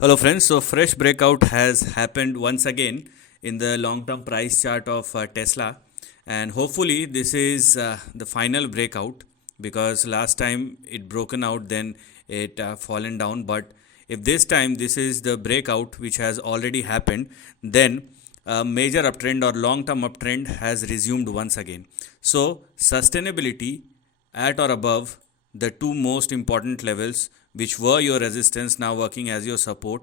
Hello friends, so fresh breakout has happened once again in the long-term price chart of Tesla, and hopefully this is the final breakout, because last time it broken out, then it fallen down. But if this time this is the breakout which has already happened, then a major uptrend or long-term uptrend has resumed once again. So sustainability at or above the two most important levels, which were your resistance now working as your support,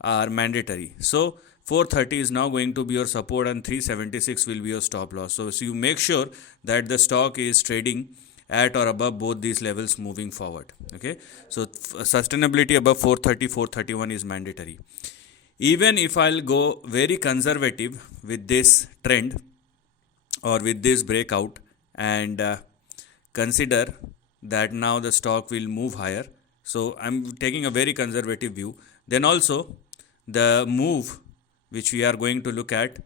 are mandatory. So 430 is now going to be your support and 376 will be your stop loss. So you make sure that the stock is trading at or above both these levels moving forward. Okay, so sustainability above 430, 431 is mandatory. Even if I'll go very conservative with this trend or with this breakout, and consider that now the stock will move higher, so I'm taking a very conservative view, then also the move which we are going to look at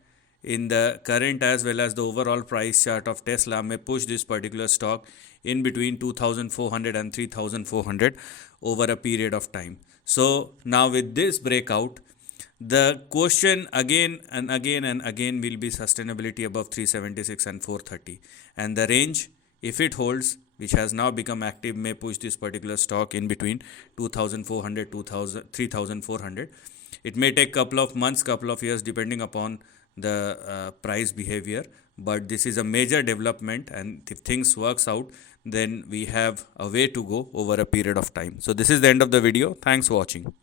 in the current as well as the overall price chart of Tesla may push this particular stock in between 2400 and 3400 over a period of time. So now with this breakout, the question again and again and again will be sustainability above 376 and 430, and the range, if it holds, which has now become active, may push this particular stock in between 2400 3400. It may take couple of months, couple of years, depending upon the price behavior, but this is a major development, and if things works out, then we have a way to go over a period of time. So this is the end of the video. Thanks for watching.